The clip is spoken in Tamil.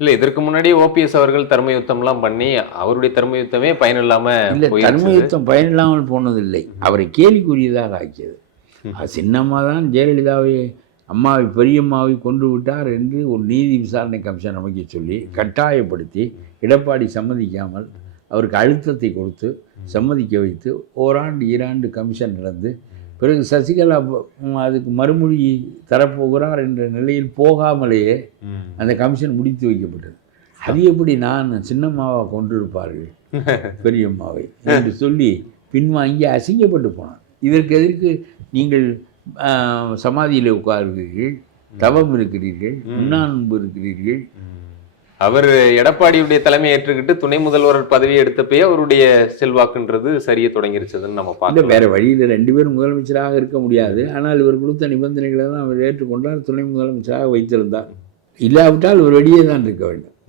இல்ல இதற்கு முன்னாடி ஓபிஎஸ் அவர்கள் தர்மயுத்தம்லாம் பண்ணி அவருடைய தர்மயுத்தமே பயனில்லாம இல்லை, போயிருச்சு. தர்மயுத்தம் பயனில்லாமல் போனதில்லை, அவரை கேலிக்குரியதாக ஆக்கியது. சின்னம்மா தான் ஜெயலலிதாவை, அம்மாவை, பெரியம்மாவை கொன்று விட்டார் என்று ஒரு நீதி விசாரணை கமிஷன் அமைக்க சொல்லி கட்டாயப்படுத்தி எடப்பாடி சம்மதிக்காமல் அவருக்கு அழுத்தத்தை கொடுத்து சம்மதிக்க வைத்து ஓராண்டு 2 ஆண்டு கமிஷன் நடந்து பிறகு சசிகலா அதுக்கு மறுமொழி தரப்போகிறார் என்ற நிலையில் போகாமலேயே அந்த கமிஷன் முடித்து வைக்கப்பட்டது. அது எப்படி நான் சின்னம்மாவை கொண்டிருப்பார்கள் பெரியம்மாவை என்று சொல்லி பின்வாங்கி அசிங்கப்பட்டு போனார். இதற்கு நீங்கள் சமாதியில் உட்காருகிறீர்கள், தவம் இருக்கிறீர்கள், உண்ணான்பு இருக்கிறீர்கள். அவர் எடப்பாடியுடைய தலைமை ஏற்றுக்கிட்டு துணை முதல்வர் பதவி எடுத்தப்பே அவருடைய செல்வாக்குன்றது சரிய தொடங்கிருச்சதுன்னு நம்ம பார்க்கலாம். வேற வழியில் 2 பேரும் முதலமைச்சராக இருக்க முடியாது. ஆனால் இவர் கொடுத்த நிபந்தனைகளை தான் அவர் ஏற்றுக்கொண்டார், துணை முதலமைச்சராக வைத்திருந்தார். இல்லாவிட்டால் ஒரு வெளியே தான் இருக்க வேண்டும்.